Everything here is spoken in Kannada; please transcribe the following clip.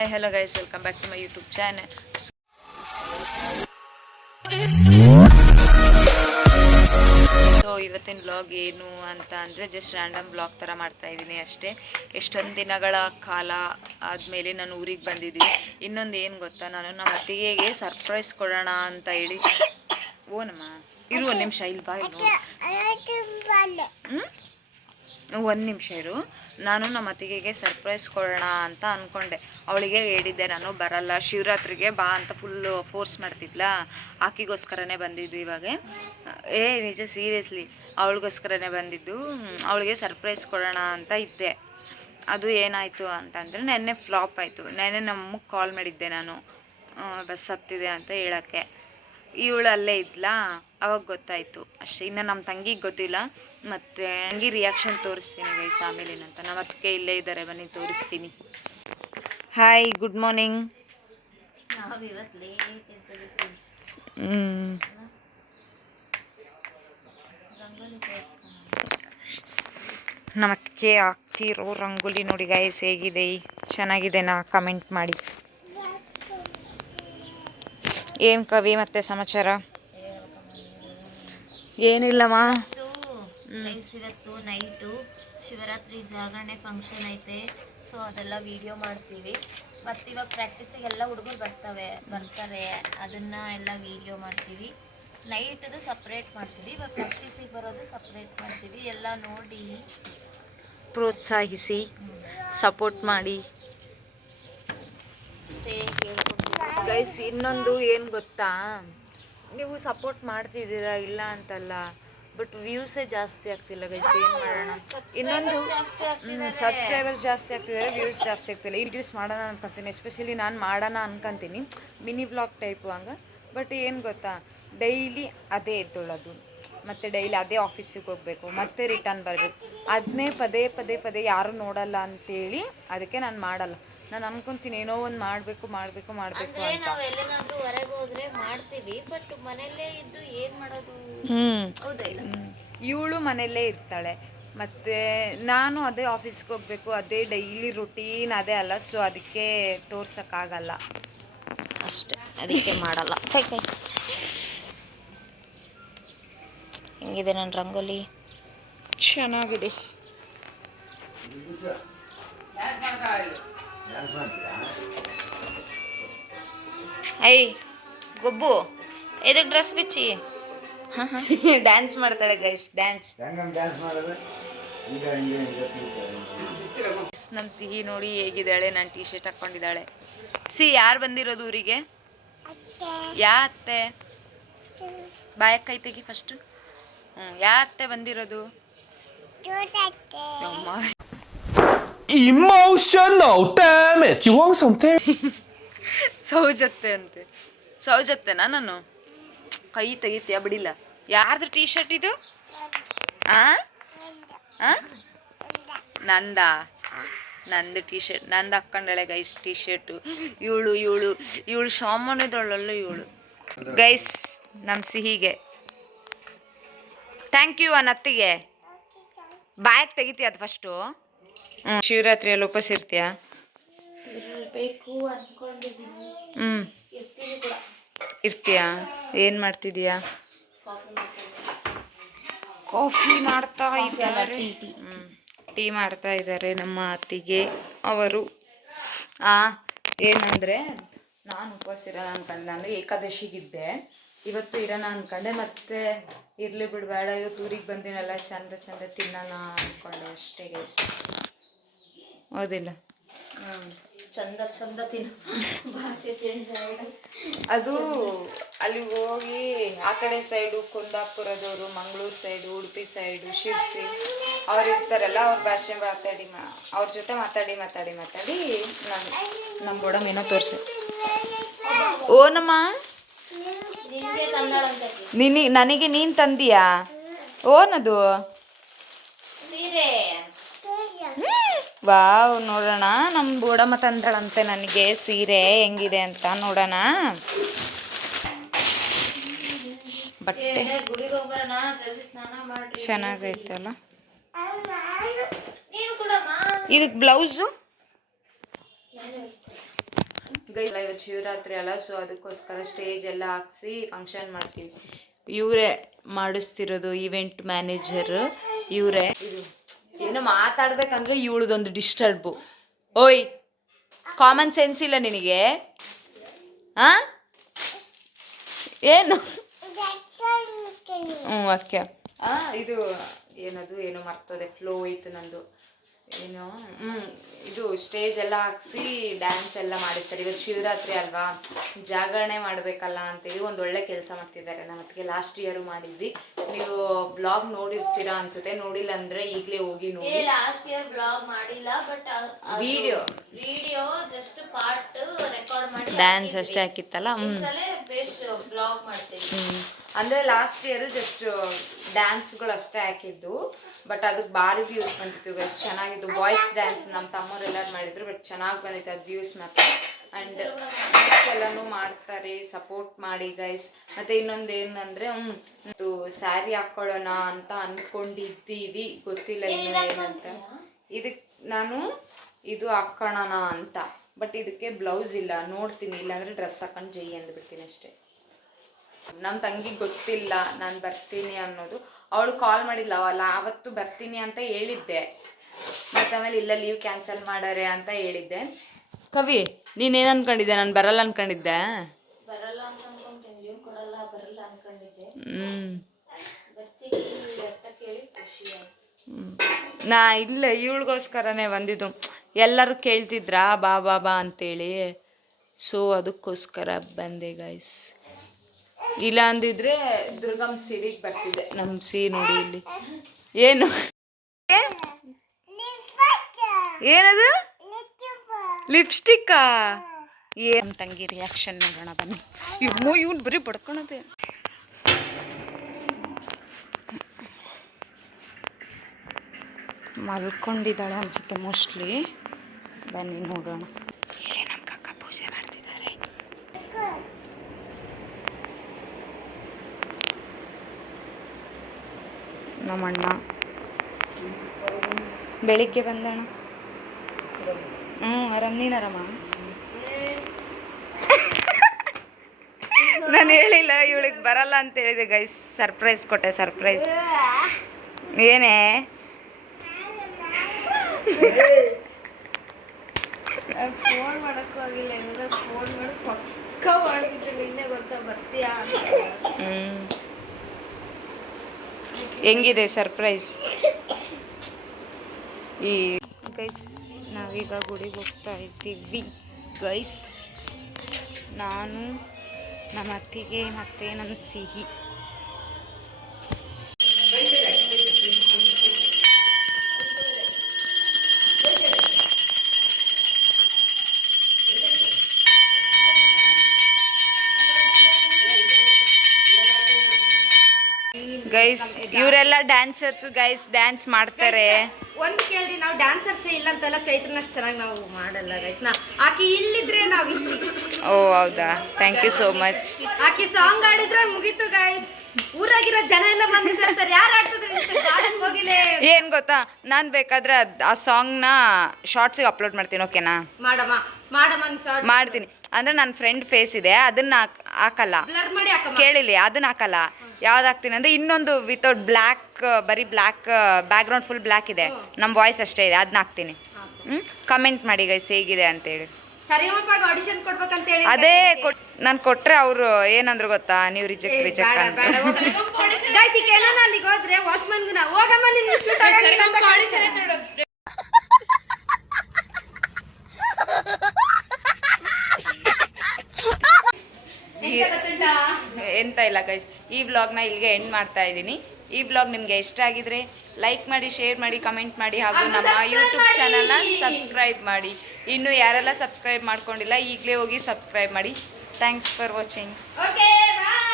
Hello guys, welcome back to my YouTube channel. So ಇವತ್ತಿನ ವ್ಲಾಗ್ ಏನು ಅಂತ ಅಂದರೆ ಜಸ್ಟ್ ರ್ಯಾಂಡಮ್ ವ್ಲಾಗ್ ಥರ ಮಾಡ್ತಾಯಿದ್ದೀನಿ ಅಷ್ಟೇ. ಎಷ್ಟೊಂದು ದಿನಗಳ ಕಾಲ ಆದಮೇಲೆ ನಾನು ಊರಿಗೆ ಬಂದಿದ್ದೀನಿ. ಇನ್ನೊಂದು ಏನು ಗೊತ್ತಾ, ನಾನು ನಮ್ಮ ಅತ್ತಿಗೆಗೆ ಸರ್ಪ್ರೈಸ್ ಕೊಡೋಣ ಅಂತ ಹೇಳಿ ಓನಮ್ಮ ಇರು ಒಂದು ನಿಮಿಷ ಇಲ್ಲಿ ಬಾ ಒಂದು ನಿಮಿಷ ಇರು. ನಾನು ನಮ್ಮ ಅತ್ತಿಗೆಗೆ ಸರ್ಪ್ರೈಸ್ ಕೊಡೋಣ ಅಂತ ಅಂದ್ಕೊಂಡೆ. ಅವಳಿಗೆ ಹೇಳಿದ್ದೆ ನಾನು ಬರಲ್ಲ, ಶಿವರಾತ್ರಿಗೆ ಬಾ ಅಂತ ಫುಲ್ಲು ಫೋರ್ಸ್ ಮಾಡ್ತಿದ್ಲ. ಆಕಿಗೋಸ್ಕರನೇ ಬಂದಿದ್ದು ಇವಾಗ. ನಿಜ ಸೀರಿಯಸ್ಲಿ ಅವಳಿಗೋಸ್ಕರನೇ ಬಂದಿದ್ದು. ಅವಳಿಗೆ ಸರ್ಪ್ರೈಸ್ ಕೊಡೋಣ ಅಂತ ಇದ್ದೆ. ಅದು ಏನಾಯಿತು ಅಂತಂದರೆ ನೆನ್ನೆ ಫ್ಲಾಪ್ ಆಯಿತು. ನೆನ್ನೆ ನಮ್ಮಕ್ಕೆ ಕಾಲ್ ಮಾಡಿದ್ದೆ ನಾನು ಬಸ್ ಹತ್ತಿದೆ ಅಂತ ಹೇಳೋಕ್ಕೆ. ಇವಳು ಅಲ್ಲೇ ಇದ್ಲಾ, ಅವಾಗ ಗೊತ್ತಾಯಿತು ಅಷ್ಟೇ. ಇನ್ನು ನಮ್ಮ ತಂಗಿಗೆ ಗೊತ್ತಿಲ್ಲ. ಮತ್ತು ತಂಗಿ ರಿಯಾಕ್ಷನ್ ತೋರಿಸ್ತೀನಿ ಗೈಸ್ ಆಮೇಲೇನಂತ. ನಮ್ಮ ಅತ್ತಿಗೆ ಇಲ್ಲೇ ಇದ್ದಾರೆ, ಬನ್ನಿ ತೋರಿಸ್ತೀನಿ. Hi, good morning. ನಮ್ಮ ಅತ್ತಿಗೆ ಹಾಕ್ತಿರೋ ರಂಗೋಲಿ ನೋಡಿ ಗೈಸ್, ಹೇಗಿದೆ? ಚೆನ್ನಾಗಿದೆನಾ? ಕಮೆಂಟ್ ಮಾಡಿ. ಏನು ಕವಿ ಮತ್ತೆ ಸಮಾಚಾರ? ಏನಿಲ್ಲಮ್ಮ. ಇವತ್ತು ನೈಟು ಶಿವರಾತ್ರಿ ಜಾಗರಣೆ ಫಂಕ್ಷನ್ ಐತೆ. ಸೊ ಅದೆಲ್ಲ ವಿಡಿಯೋ ಮಾಡ್ತೀವಿ. ಮತ್ತು ಇವಾಗ ಪ್ರಾಕ್ಟೀಸಿಗೆಲ್ಲ ಹುಡುಗರು ಬರ್ತಾರೆ, ಅದನ್ನು ಎಲ್ಲ ವಿಡಿಯೋ ಮಾಡ್ತೀವಿ. ನೈಟದು ಸಪ್ರೇಟ್ ಮಾಡ್ತೀವಿ, ಇವಾಗ ಪ್ರಾಕ್ಟೀಸಿಗೆ ಬರೋದು ಸಪ್ರೇಟ್ ಮಾಡ್ತೀವಿ. ಎಲ್ಲ ನೋಡಿ ಪ್ರೋತ್ಸಾಹಿಸಿ, ಸಪೋರ್ಟ್ ಮಾಡಿ ಗೈಸ್. ಇನ್ನೊಂದು ಏನು ಗೊತ್ತಾ, ನೀವು ಸಪೋರ್ಟ್ ಮಾಡ್ತಿದ್ದೀರಾ ಇಲ್ಲ ಅಂತಲ್ಲ, ಬಟ್ ವ್ಯೂಸೇ ಜಾಸ್ತಿ ಆಗ್ತಿಲ್ಲ ಗೈಸ್. ಏನು ಮಾಡೋಣ? ಇನ್ನೊಂದು ಸಬ್ಸ್ಕ್ರೈಬರ್ಸ್ ಜಾಸ್ತಿ ಆಗ್ತಿದ್ದಾರೆ, ವ್ಯೂಸ್ ಜಾಸ್ತಿ ಆಗ್ತಿಲ್ಲ. ಈ ವಿಡಿಯೋಸ್ ಮಾಡೋಣ ಅನ್ಕೊತೀನಿ, ಎಸ್ಪೆಷಲಿ ನಾನು ಮಾಡೋಣ ಅನ್ಕೊತೀನಿ, ಮಿನಿ ವ್ಲಾಗ್ ಟೈಪು ಹಂಗೆ. ಬಟ್ ಏನು ಗೊತ್ತಾ, ಡೈಲಿ ಅದೇ ಎದ್ದೊಳ್ಳೋದು, ಮತ್ತು ಡೈಲಿ ಅದೇ ಆಫೀಸಿಗೆ ಹೋಗಬೇಕು, ಮತ್ತೆ ರಿಟರ್ನ್ ಬರಬೇಕು. ಅದನ್ನೇ ಪದೇ ಪದೇ ಪದೇ ಯಾರೂ ನೋಡಲ್ಲ ಅಂತೇಳಿ ಅದಕ್ಕೆ ನಾನು ಮಾಡಲ್ಲ. ನಾನು ಅನ್ಕೊಂತೀನಿ ಏನೋ ಒಂದು ಮಾಡಬೇಕು ಮಾಡಬೇಕು ಮಾಡಬೇಕು ಅಂತ. ನಾವು ಎಲ್ಲೇನಾದ್ರೂ ಹೊರಗೆ ಹೋದ್ರೆ ಮಾಡ್ತೀವಿ, ಬಟ್ ಮನೆಯಲ್ಲೇ ಇದ್ದು ಏನು ಮಾಡೋದು? ಹೌದಾ ಇಲ್ಲ? ಇವಳು ಮನೆಯಲ್ಲೇ ಇರ್ತಾಳೆ, ಮತ್ತು ನಾನು ಅದೇ ಆಫೀಸ್ಗೆ ಹೋಗಬೇಕು, ಅದೇ ಡೈಲಿ ರುಟೀನ್ ಅದೇ ಅಲ್ಲ. ಸೊ ಅದಕ್ಕೆ ತೋರ್ಸೋಕ್ಕಾಗಲ್ಲ ಅಷ್ಟೆ, ಅದಕ್ಕೆ ಮಾಡಲ್ಲ. ಹೆಂಗಿದೆ ನನ್ನ ರಂಗೋಲಿ? ಚೆನ್ನಾಗಿದೆ. ಐ ಗೊಬ್ಬು, ಇದಕ್ಕೆ ಡ್ರೆಸ್ ಬಿಚ್ಚಿ ಡ್ಯಾನ್ಸ್ ಮಾಡ್ತಾಳೆ ಗೈಸ್, ಡ್ಯಾನ್ಸ್. ನಮ್ಮ ಸಿಹಿ ನೋಡಿ ಹೇಗಿದ್ದಾಳೆ, ನಾನು ಟೀ ಶರ್ಟ್ ಹಾಕ್ಕೊಂಡಿದ್ದಾಳೆ. ಯಾರು ಬಂದಿರೋದು ಊರಿಗೆ? ಯಾ ಅತ್ತೆ? ಬಾಯಕ್ ಕೈ ತೆಗಿ ಫಸ್ಟು. ಯಾ ಅತ್ತೆ ಬಂದಿರೋದು? Emotional damage. You want something? ಸೌಜತ್ತೆ ಅಂತೆ. ಸೌಜತ್ತೆನಾ? ನಾನು ಕೈ ತೆಗಿತೀಯ ಬಿಡಿಲ್ಲ. ಯಾರ್ದು ಟೀ ಶರ್ಟ್ ಇದು? ನಂದು ಟೀ ಶರ್ಟ್ ನಂದು ಹಾಕ್ಕೊಂಡಳೆ ಗೈಸ್ ಟೀ ಶರ್ಟು. ಇವಳು ಸಾಮಾನ್ಯದವಳಲ್ಲ ಇವಳು ಗೈಸ್. ನಮ್ಮ ಸಿಹಿಗೆ ಥ್ಯಾಂಕ್ ಯು ಅನ್ನತ್ತಿಗೆ. ಬಾಯಕ್ಕೆ ತೆಗಿತೀಯ ಅದು ಫಸ್ಟು? ಶಿವರಾತ್ರಿಯಲ್ಲಿ ಉಪವಾಸ ಇರ್ತೀಯಾ? ಇರ್ತೀಯಾ? ಏನು ಮಾಡ್ತಿದೀಯಾ? ಕಾಫಿ ಮಾಡ್ತಾ ಇದ್ದಾರೆ. ಟೀ ಮಾಡ್ತಾ ಇದ್ದಾರೆ ನಮ್ಮ ಅತ್ತಿಗೆ ಅವರು. ಏನಂದರೆ ನಾನು ಉಪವಾಸ ಇರೋಣ ಅನ್ಕೊಂಡೆ. ನಾನು ಏಕಾದಶಿಗಿದ್ದೆ, ಇವತ್ತು ಇರೋಣ ಅನ್ಕೊಂಡೆ. ಮತ್ತೆ ಇರಲಿ ಬಿಡಬೇಡ, ಇವತ್ತು ಊರಿಗೆ ಬಂದಿನಲ್ಲ, ಚಂದ ಚಂದ ತಿನ್ನೋಣ ಅಂದ್ಕೊಂಡೆ ಅಷ್ಟೇ ಗೈಸ್. ಹೌದಿಲ್ಲ? ಚಂದ ಚಂದ ತಿನ್ನು, ಭಾಷೆ ಚೇಂಜ್ ಆಗಿದೆ. ಅದು ಅಲ್ಲಿ ಹೋಗಿ ಆ ಕಡೆ ಸೈಡು ಕುಂದಾಪುರದವರು, ಮಂಗಳೂರು ಸೈಡು, ಉಡುಪಿ ಸೈಡು, ಶಿರ್ಸಿ ಅವ್ರು ಇರ್ತಾರಲ್ಲ, ಅವ್ರ ಭಾಷೆ ಅವ್ರ ಜೊತೆ ಮಾತಾಡಿ ನಾನು ನಮ್ಮ ಬೋಡಮ್ ಏನೋ ತೋರಿಸಿ. ಓನಮ್ಮ, ನನಗೆ ನೀನು ತಂದೀಯಾ? ಓನದು ಸೀರೆ. ವಾವ್, ನೋಡೋಣ. ನಮ್ಮ ಬೋಡಮ್ಮ ತಂದಳಂತೆ ನನಗೆ ಸೀರೆ, ಹೆಂಗಿದೆ ಅಂತ ನೋಡೋಣ. ಬಟ್ಟೆ ಚೆನ್ನಾಗೈತಲ್ಲ. ಇದಕ್ಕೆ ಬ್ಲೌಸು ಇವತ್ತು ಶಿವರಾತ್ರಿ ಅಲ್ಲ, ಸೊ ಅದಕ್ಕೋಸ್ಕರ ಸ್ಟೇಜ್ ಎಲ್ಲ ಹಾಕ್ಸಿ ಫಂಕ್ಷನ್ ಮಾಡ್ತೀವಿ. ಇವರೇ ಮಾಡಿಸ್ತಿರೋದು, ಈವೆಂಟ್ ಮ್ಯಾನೇಜರ್ ಇವರೇ. ಇದು ಏನೋ ಮಾತಾಡ್ಬೇಕಂದ್ರೆ ಇವಳದೊಂದು ಡಿಸ್ಟರ್ಬು. ಓಯ್, ಕಾಮನ್ ಸೆನ್ಸ್ ಇಲ್ಲ ನಿನಗೆ? ಏನು? ಓಕೆ. ಇದು ಏನದು, ಏನೋ ಮರ್ತೋದೆ, ಫ್ಲೋ ಹೋಯ್ತು ನಂದು. ಏನು ಇದು ಸ್ಟೇಜ್ ಎಲ್ಲ ಹಾಕ್ಸಿ ಡ್ಯಾನ್ಸ್ ಎಲ್ಲ ಮಾಡಿಸ್ತಾರೆ. ಇವತ್ತು ಶಿವರಾತ್ರಿ ಅಲ್ವಾ, ಜಾಗರಣೆ ಮಾಡಬೇಕಲ್ಲ ಅಂತೇಳಿ ಒಂದು ಒಳ್ಳೆ ಕೆಲಸ ಮಾಡ್ತಿದ್ದಾರೆ. ನಮ್ಮ ಅದಕ್ಕೆ ಲಾಸ್ಟ್ ಇಯರ್ ಮಾಡಿದ್ವಿ. ನೀವು ಬ್ಲಾಗ್ ನೋಡಿರ್ತೀರಾ ಅನ್ಸುತ್ತೆ, ನೋಡಿಲ್ಲ ಅಂದ್ರೆ ಈಗಲೇ ಹೋಗಿ ನೋಡಿ. ಲಾಸ್ಟ್ ಇಯರ್ ಬ್ಲಾಗ್ ಮಾಡಿಲ್ಲ, but video just part record ಮಾಡಿ ಡ್ಯಾನ್ಸ್ ಅಷ್ಟೇ ಹಾಕಿತ್ತಲ್ಲ. ಬೆಸ್ಟ್ ಬ್ಲಾಗ್ ಮಾಡ್ತೀವಿ. ಅಂದ್ರೆ ಲಾಸ್ಟ್ ಇಯರ್ ಜಸ್ಟ್ ಡ್ಯಾನ್ಸ್ಗಳು ಅಷ್ಟೇ ಹಾಕಿದ್ದು, ಬಟ್ ಅದಕ್ಕೆ ಭಾರಿ ವ್ಯೂಸ್ ಬಂದಿತ್ತು ಗೈಸ್. ಚೆನ್ನಾಗಿತ್ತು ಬಾಯ್ಸ್ ಡ್ಯಾನ್ಸ್, ನಮ್ಮ ತಮ್ಮರೆಲ್ಲರೂ ಮಾಡಿದ್ರು, ಬಟ್ ಚೆನ್ನಾಗಿ ಬಂದಿತ್ತು ಅದು ವ್ಯೂಸ್ ಮಾತ್ರ. ಆ್ಯಂಡ್ ಎಲ್ಲನೂ ಮಾಡ್ತಾರೆ, ಸಪೋರ್ಟ್ ಮಾಡಿ ಗೈಸ್. ಮತ್ತು ಇನ್ನೊಂದು ಏನಂದರೆ ಸ್ಯಾರಿ ಹಾಕ್ಕೊಳ್ಳೋಣ ಅಂತ ಅಂದ್ಕೊಂಡಿದ್ದೀವಿ, ಗೊತ್ತಿಲ್ಲ ಇನ್ನೂ ಏನಂತ. ಇದಕ್ಕೆ ನಾನು ಇದು ಹಾಕ್ಕೊಳ್ಳೋಣ ಅಂತ, ಬಟ್ ಇದಕ್ಕೆ ಬ್ಲೌಸ್ ಇಲ್ಲ, ನೋಡ್ತೀನಿ. ಇಲ್ಲಾಂದರೆ ಡ್ರೆಸ್ ಹಾಕೊಂಡು ಜೈ ಅಂದ್ಬಿಡ್ತೀನಿ ಅಷ್ಟೇ. ನಮ್ಮ ತಂಗಿಗೆ ಗೊತ್ತಿಲ್ಲ ನಾನು ಬರ್ತೀನಿ ಅನ್ನೋದು. ಅವಳು ಕಾಲ್ ಮಾಡಿಲ್ಲ, ಅವಲ್ಲ ಆವತ್ತು ಬರ್ತೀನಿ ಅಂತ ಹೇಳಿದ್ದೆ, ಮತ್ತು ಆಮೇಲೆ ಇಲ್ಲ ಲೀವ್ ಕ್ಯಾನ್ಸಲ್ ಮಾಡಾರೆ ಅಂತ ಹೇಳಿದ್ದೆ. ಕವಿ, ನೀನೇನು ಅನ್ಕೊಂಡಿದ್ದೆ? ನಾನು ಬರಲ್ಲ ಅನ್ಕೊಂಡಿದ್ದೆ. ಬರಲ್ಲ ಅಂತ ಅನ್ಕೊಂಡೆ, ಲೀವ್ ಕೊಡಲ್ಲ, ಬರಲ್ಲ ಅನ್ಕೊಂಡಿದ್ದೆ. ಬರ್ತೀನಿ ಅಂತ ಕೇಳಿ ಖುಷಿ ಆಯ್ತು. ನಾ ಇಲ್ಲ, ಇವಳಿಗೋಸ್ಕರನೇ ಬಂದಿದ್ದು. ಎಲ್ಲರೂ ಕೇಳ್ತಿದ್ರಾ ಬಾ ಬಾ ಬಾ ಅಂತೇಳಿ, ಸೊ ಅದಕ್ಕೋಸ್ಕರ ಬಂದೆ ಗೈಸ್. ಇಲ್ಲ ಅಂದಿದ್ರೆ ದುರ್ಗಮ್ ಸೀರೆಗೆ ಬರ್ತಿದ್ದೆ. ನಮ್ಮ ನೋಡಿ ಇಲ್ಲಿ ಏನು ಏನದು, ಲಿಪ್ಸ್ಟಿಕ್ಕಾ? ಏನು ತಂಗಿ ರಿಯಾಕ್ಷನ್ ನೋಡೋಣ ಬನ್ನಿ. ಇವ್ನು ಬರೀ ಬಡ್ಕೊಳದೆ. ಮಲ್ಕೊಂಡಿದ್ದಾಳೆ ಅನ್ಸುತ್ತೆ ಮೋಸ್ಟ್ಲಿ. ಬನ್ನಿ ನೋಡೋಣ. ಇಲ್ಲಿ ನಮ್ಮ ಕಕ್ಕ ಪೂಜೆ ಮಾಡ್ತಿದ್ದಾರೆ. ನಮ್ಮಣ್ಣ ಬೆಳಿಗ್ಗೆ ಬಂದಣ. ಆರಾಮ್, ನೀನು ಆರಾಮ? ನಾನು ಹೇಳಿಲ್ಲ ಇವಳಿಗೆ ಬರಲ್ಲ ಅಂತ ಹೇಳಿದೆ ಗೈಸ್. ಸರ್ಪ್ರೈಸ್ ಕೊಟ್ಟೆ, ಸರ್ಪ್ರೈಸ್. ಏನೇ ಫೋನ್ ಮಾಡೋಕ್ಕೂ ಆಗಿಲ್ಲ, ಹೆಂಗ ಫೋನ್ ಮಾಡಿ ಪಕ್ಕ ಮಾಡ್ತಿದ್ದೆ ನಿನ್ನೆ, ಗೊತ್ತಾ ಬರ್ತೀಯಾ? ಹೆಂಗಿದೆ ಸರ್ಪ್ರೈಸ್? ಈ ಗೈಸ್ ನಾವೀಗ ಗುಡಿಗೆ ಹೋಗ್ತಾ ಇದ್ದೀವಿ ಗೈಸ್. ನಾನು, ನಮ್ಮ ಅತ್ತಿಗೆ ಮತ್ತು ನನ್ನ ಸಿಹಿ. ಗೈಸ್ ಇವರೆಲ್ಲ ಡ್ಯಾನ್ಸರ್ಸ್ ಗೈಸ್, ಡ್ಯಾನ್ಸ್ ಮಾಡ್ತಾರೆ. ಒಂದು ಕೇಳ್ರಿ, ನಾವು ಡ್ಯಾನ್ಸರ್ಸೇ ಇಲ್ಲ ಅಂತೆಲ್ಲ, ಚೈತ್ರನಷ್ಟು ಚೆನ್ನಾಗಿ ನಾವು ಮಾಡಲ್ಲ ಗೈಸ್. ಆಕಿ ಇಲ್ಲಿದ್ರೆ ನಾವು ಇಲ್ಲಿ. ಓ ಹೌದಾ, ಥ್ಯಾಂಕ್ ಯು ಸೋ ಮಚ್. ಆಕಿ ಸಾಂಗ್ ಆಡಿದ್ರೆ ಮುಗೀತು ಗೈಸ್. ಊರಾಗಿರೋ ಜನ ಎಲ್ಲ ಬಂದಿರ್ತಾರೆ, ಯಾರು ಆಡ್ತಿದ್ರೆ ಹೋಗಿಲ್ಲ. ಏನು ಗೊತ್ತಾ, ನಾನು ಬೇಕಾದ್ರೆ ಆ ಸಾಂಗ್ನ ಶಾರ್ಟ್ಸಿಗೆ ಅಪ್ಲೋಡ್ ಮಾಡ್ತೀನಿ, ಓಕೆನಾ? ಮಾಡಮ್ಮ ಮಾಡ್ತೀನಿ. ಅಂದರೆ ನನ್ನ ಫ್ರೆಂಡ್ ಫೇಸ್ ಇದೆ, ಅದನ್ನ ಹಾಕಲ್ಲ, ಕೇಳಿಲಿ, ಅದನ್ನ ಹಾಕಲ್ಲ. ಯಾವ್ದು ಹಾಕ್ತೀನಿ ಅಂದರೆ ಇನ್ನೊಂದು ವಿತೌಟ್ ಬ್ಲ್ಯಾಕ್, ಬರೀ ಬ್ಲ್ಯಾಕ್ ಬ್ಯಾಕ್ಗ್ರೌಂಡ್ ಫುಲ್ ಬ್ಲ್ಯಾಕ್ ಇದೆ, ನಮ್ಮ ವಾಯ್ಸ್ ಅಷ್ಟೇ ಇದೆ, ಅದನ್ನ ಹಾಕ್ತೀನಿ. ಕಮೆಂಟ್ ಮಾಡಿ ಗೈಸ್ ಹೇಗಿದೆ ಅಂತೇಳಿ. ಆಡಿಷನ್ ಕೊಡ್ಬೇಕಂತ ಹೇಳಿ ಅದೇ ನಾನು ಕೊಟ್ರೆ ಅವರು ಏನಂದ್ರು ಗೊತ್ತಾ, ನೀವು ರಿಜೆಕ್ಟ್ ಅಂತ. ಅಲ್ಲಿಗೆ ಹೋದ್ರೆ ವಾಚ್ಮನ್ಗೂ ಹೋಗಮ್ಮ ಎಂತ ಇಲ್ಲ ಗೈಸ್, ಈ ವ್ಲಾಗ್ನ ಇಲ್ಲಿಗೆ ಎಂಡ್ ಮಾಡ್ತಾ ಇದ್ದೀನಿ. ಈ ವ್ಲಾಗ್ ನಿಮಗೆ ಇಷ್ಟ ಆಗಿದ್ರೆ ಲೈಕ್ ಮಾಡಿ, ಶೇರ್ ಮಾಡಿ, ಕಮೆಂಟ್ ಮಾಡಿ, ಹಾಗೂ ನಮ್ಮ ಯೂಟ್ಯೂಬ್ ಚಾನಲ್ನ ಸಬ್ಸ್ಕ್ರೈಬ್ ಮಾಡಿ. ಇನ್ನು ಯಾರೆಲ್ಲ ಸಬ್ಸ್ಕ್ರೈಬ್ ಮಾಡ್ಕೊಂಡಿಲ್ಲ ಈಗಲೇ ಹೋಗಿ ಸಬ್ಸ್ಕ್ರೈಬ್ ಮಾಡಿ. Thanks for watching. Okay bye.